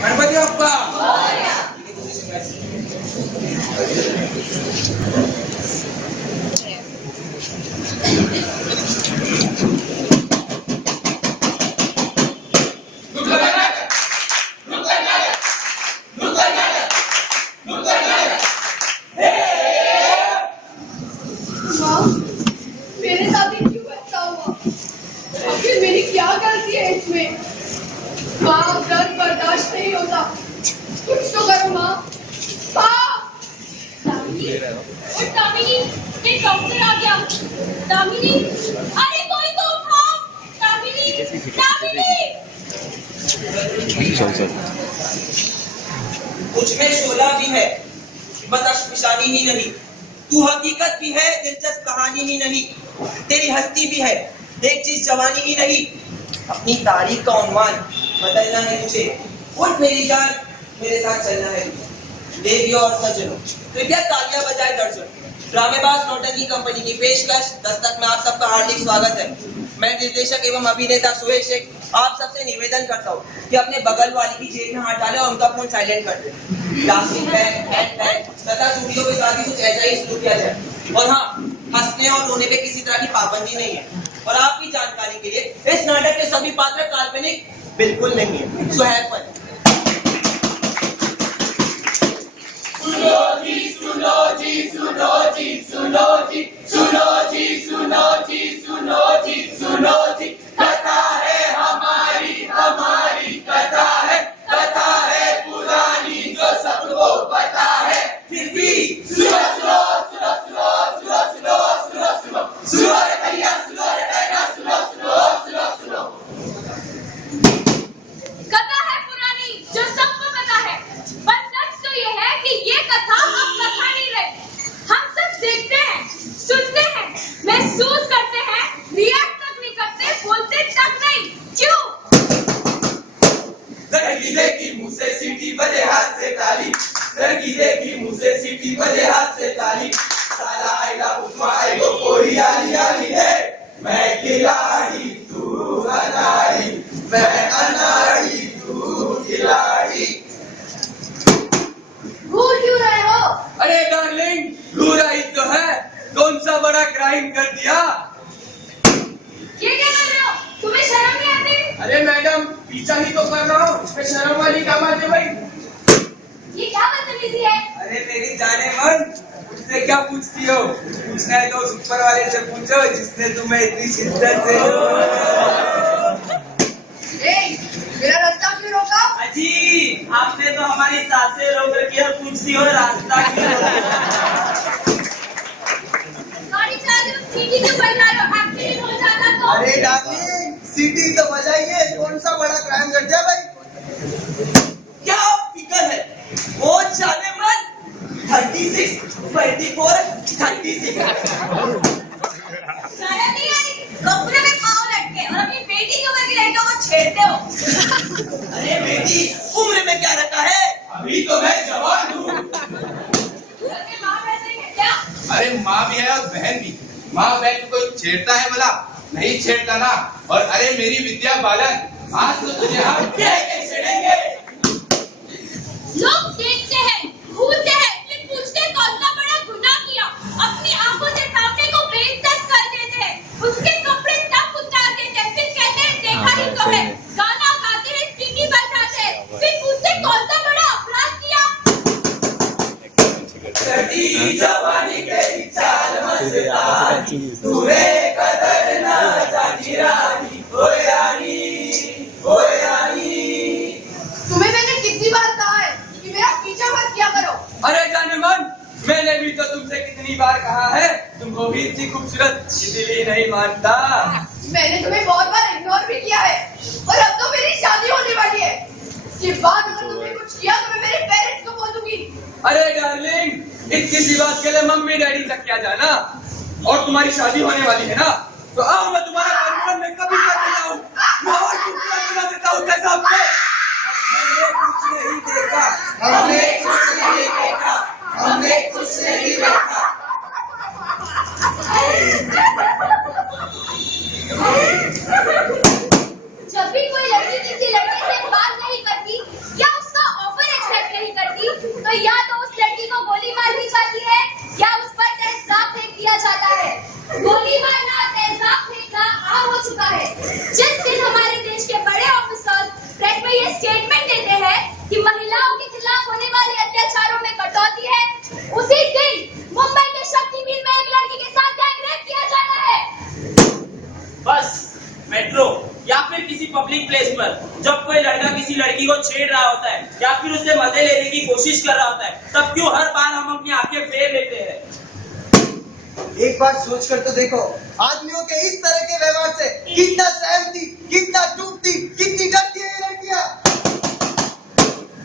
गणपति बप्पा। मेरे साथ ही क्यों ऐसा हुआ? आखिर मेरी क्या गलती है इसमें? माँ, दर्द बर्दाश्त नहीं होता, कुछ तो करो माँ। दामिनी, ये डॉक्टर आ गया। दामिनी, अरे कोई तो उठाओ। दामिनी, कुछ में शोला भी है, बस अशनिशानी ही नहीं। तू हकीकत भी है, दिलचस्प कहानी ही नहीं। तेरी हस्ती भी है, एक चीज जवानी ही नहीं। अपनी तारीख का उन्वान बदलना है मुझे। उठ मेरी जान, मेरे साथ चलना है। देवियों और सज्जनों, कृपया तालियां बजाए दर्जन। ड्रामेबाज नौटंकी कंपनी की पेशकश दस्तक में आप सबका हार्दिक स्वागत है। मैं निर्देशक एवं अभिनेता सुहेल शेख आप सबसे निवेदन करता हूँ कि अपने बगल वाली की जेब में हाथ डालें और उनका फोन साइलेंट कर दें। प्लास्टिक बैग, हैंड बैग तथा चूड़ियों के साथ ही कुछ ऐसा ही शुरू किया जाए। और हाँ, हंसने और रोने पे किसी तरह की पाबंदी नहीं है। और आपकी जानकारी के लिए इस नाटक के सभी पात्र काल्पनिक बिल्कुल नहीं है। So have fun. सुनो जी, सुनो जी, सुनो जी, सुनो जी, सुनो जी, सुनो जी, सुनो जी, सुनो जी। कथा है हमारी, हमारी कथा है पुरानी जो सबको पता है। फिर भी सुनो सुनो सुनो सुनो सुनो सुनो सुनो सुनो सुनो रे भैया, सुनो रे बहना, सुनो सुनो सुनो सुनो। कथा है पुरानी जो सबको पता है, पर सच तो ये है कि ये कथा अब कथा नहीं रही। हम सब देखते हैं, सुनते हैं, महसूस करते हैं, रिएक्ट तक नहीं करते, बोलते तक नहीं। क्यों? लड़की देखी मुँह से सीटी बजे हाथ से ताली, लड़की देखी मुँह से सीटी बजे हाथ से ताली। साला आएगा उसमें आएगा कोई आली आली है। मैं खिलाड़ी तू अनाड़ी, मैं अनाड़ी तू खिलाड़ी। भूल क्यों रहे हो? अरे डार्लिंग, घूरा ही तो है, कौन सा बड़ा क्राइम कर दिया? ये क्या कर रहे हो? तुम्हें शर्म नहीं आती? अरे मैडम, पीछा ही तो कर रहा हूँ, इसमें शर्म वाली क्या बात है भाई? ये क्या बदतमीजी है? अरे मेरी जाने मन, मुझसे क्या पूछती हो? पूछना है तो उस ऊपर वाले से पूछो जिसने तुम्हें इतनी शिद्दत से। मेरा रास्ता क्यों रोका? अजी, आपने तो हमारी सासें रोक रखी है, पूछती हो रास्ता क्यों? गाड़ी चला रहे हो, सीटी क्यों बजा रहे हो? एक्सीडेंट हो जाता तो? अरे डार्लिंग, सीटी तो बजाइए, कौन सा बड़ा क्राइम कर दिया भाई? क्या फिक्र है? वो जाने मन 36, 24, 36। शर्म नहीं आती? कपड़े में पाँव लटके और अपनी बेटी की उम्र की लड़कियों को छेड़ते हो। अरे बेटी, उम्र में क्या रखा है? अभी तो मैं जवान हूँ। घर में माँ बहन नहीं है क्या? अरे माँ भी है और बहन भी। माँ बहन को कोई छेड़ता है भला? नहीं छेड़ता ना। और अरे मेरी विद्या बालन, आज तो तुझे हम छेड़ेंगे। लोग देखते हैं, घूरते हैं, फिर पूछते हैं कौन सा बड़ा गुनाह किया। अपनी आंखों से सामने को बेइज्जत कर देते हैं, उसके कपड़े सब उतार देते हैं, फिर कहते हैं देखा ही तो है। गाना गाते हैं, सीटी बजाते हैं, फिर पूछते हैं कौन सा बड़ा अपराध किया। कटी जवानी के चाल मस्तानी, तुम्हें कदर ना जानी रानी, ओए रानी, ओए रानी। तुम्हें मैंने कितनी बार कहा है कि मेरा पीछा मत किया करो। अरे जाने मन, मैंने भी तो तुमसे कितनी बार कहा है, तुमको भी इतनी खूबसूरत इसलिए नहीं मानता। मैंने तुम्हें बहुत बार इग्नोर भी किया है, और अब तो मेरी शादी होने वाली है। इसके बाद अगर तुमने कुछ किया तो मैं मेरे पेरेंट्स को बोल दूंगी। अरे डार्लिंग, इतनी सी बात के लिए मम्मी डैडी तक क्या जाना? और तुम्हारी शादी होने वाली है ना, तो आओ मैं तुम्हारा कानून में कभी कर देता हूँ। मैं और खूबसूरत बना देता हूँ कैसा आपको? हमने कुछ नहीं देखा, हमने कुछ नहीं देखा, हमने कुछ नहीं देखा। जब भी कोई लड़की किसी लड़के से बात नहीं करती या उसका पर जब कोई लड़का किसी लड़की को छेड़ रहा होता है या फिर उससे मजे लेने की कोशिश कर रहा होता है, तब क्यों हर बार हम अपनी आंखें फेर लेते हैं? एक बार सोच कर तो देखो, आदमियों के इस तरह के व्यवहार से कितना सहमती, कितना टूटती, कितनी डरती है ये लड़कियां।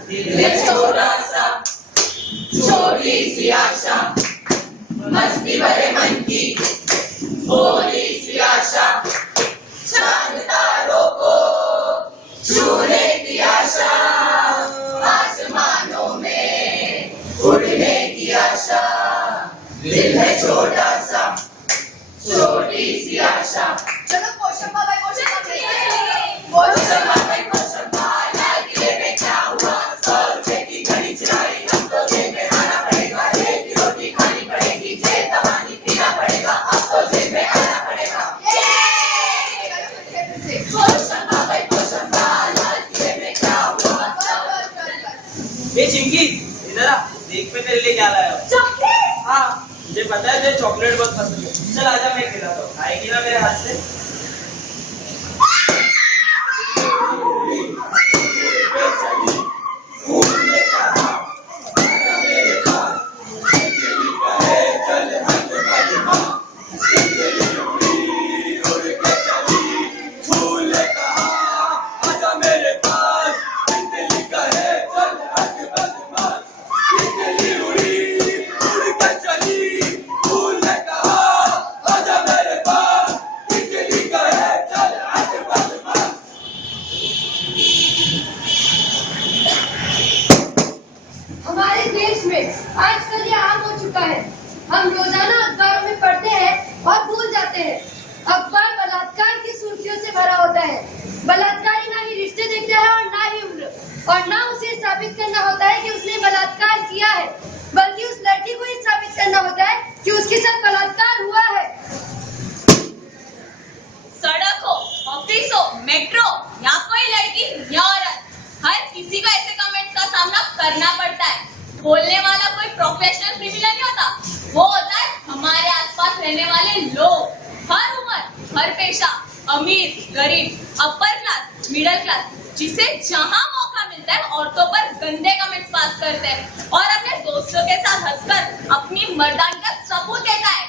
दिल में छोटा सा छोटी सी आशा, मस्ती भरे मन की भोली सी आशा, चांद तारों को छूने की आशा, आसमानों में उड़ने की आशा। दिल है छोटा सा छोटी सी आशा। चलो पोषण भाई पोषण लाल किले में क्या हुआ? 100 रुपए की घड़ी चुराई, अब तो जेब में आना पड़ेगा। एक की रोटी खानी पड़ेगी, जेब का पानी पीना पड़ेगा, अब तो जेब में आना पड़ेगा। पोषण लाल किले में क्या हुआ? ये चिंकी, इधर आ, देख मैं तेरे लिए क्या लाया हूँ। चॉकलेट। हाँ, मुझे पता है तुझे चॉकलेट बहुत पसंद है। चल आजा, मैं खिलाता हूँ। आएगी ना मेरे हाथ से? हमारे देश में आजकल ये आम हो चुका है। हम रोजाना अखबारों में पढ़ते हैं और भूल जाते हैं। अखबार बलात्कार की सुर्खियों से भरा होता है। बलात्कारी ना ही रिश्ते देखता है और ना ही उम्र, और ना उसे साबित करना होता है कि उसने बलात्कार किया है, बल्कि उस लड़की को ही साबित करना होता है कि उसके साथ बलात्कार हुआ है। सड़क हो, ऑफिस हो, मेट्रो या कोई लड़की या औरत, हर किसी को ऐसे कमेंट्स का सामना करना पड़ता है। बोलने वाला कोई प्रोफेशनल क्रिमिनल नहीं होता, वो होता है हमारे आसपास रहने वाले लोग। हर उम्र, हर पेशा, अमीर, गरीब, अपर क्लास, मिडिल क्लास, जिसे जहां मौका मिलता है औरतों पर गंदे कमेंट्स पास करते हैं और अपने दोस्तों के साथ हंसकर अपनी मर्दानगी का सबूत देता है।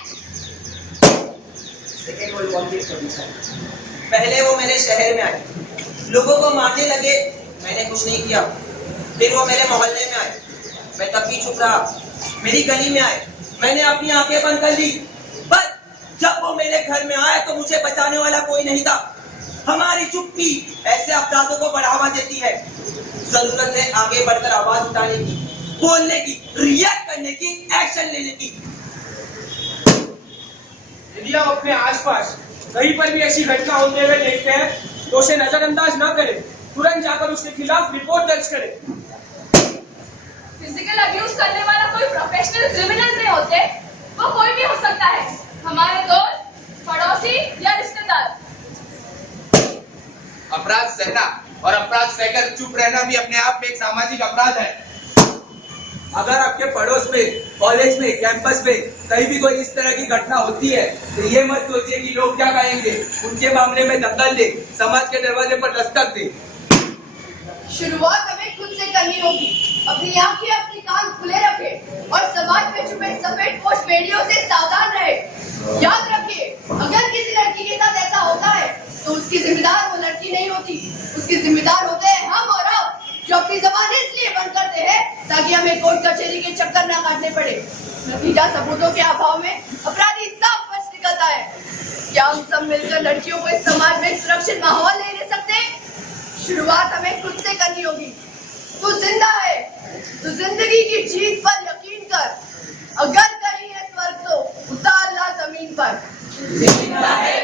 पहले वो मेरे शहर में आए, लोगों को मारने लगे, मैंने कुछ नहीं किया। फिर वो मेरे मोहल्ले में आए, मैं तब भी चुप रहा। मेरी गली में आए, मैंने अपनी आंखें बंद कर ली। बस जब वो मेरे घर में आए तो मुझे बचाने वाला कोई नहीं था। हमारी चुप्पी ऐसे अपराधों को बढ़ावा देती है। जरूरत है आगे बढ़कर आवाज उठाने की, बोलने की, रिएक्ट करने की, एक्शन लेने की। यदि आप अपने आसपास कहीं पर भी ऐसी घटना होते हुए देखते हैं तो उसे नजरअंदाज न करें, तुरंत जाकर उसके खिलाफ रिपोर्ट दर्ज करें। फिजिकल अब्यूज करने वाला कोई प्रोफेशनल क्रिमिनल नहीं होते, वो कोई भी हो सकता है, हमारे दोस्त, पड़ोसी या रिश्तेदार। अपराध सहना और अपराध सहकर चुप रहना भी अपने आप में एक सामाजिक अपराध है। अगर आपके पड़ोस में, कॉलेज में, कैंपस में कहीं भी कोई इस तरह की घटना होती है तो ये मत सोचिए कि लोग क्या कहेंगे। उनके मामले में दखल दे, समाज के दरवाजे पर दस्तक दे। शुरुआत हमें खुद से करनी होगी। अपनी आंखें, अपने कान खुले रखे और समाज में छुपे सफेद पोश भेड़ियों से सावधान रहे। याद रखिए, अगर किसी लड़की के साथ ऐसा होता है तो उसकी जिम्मेदार वो लड़की नहीं होती, उसकी जिम्मेदार होते हैं हम और आप, जो अपनी जबान इसलिए बंद करते हैं ताकि हमें कोर्ट कचहरी के चक्कर ना काटने पड़े। नतीजा सबूतों के अभाव में अपराधी साफ बच निकलता है। क्या हम सब मिलकर लड़कियों को इस समाज में सुरक्षित माहौल नहीं दे सकते? शुरुआत हमें खुद से करनी होगी। तू जिंदा है तो जिंदगी की जीत पर यकीन कर। अगर कहीं है स्वर्ग तो उतार ला जमीन पर। जिंदा है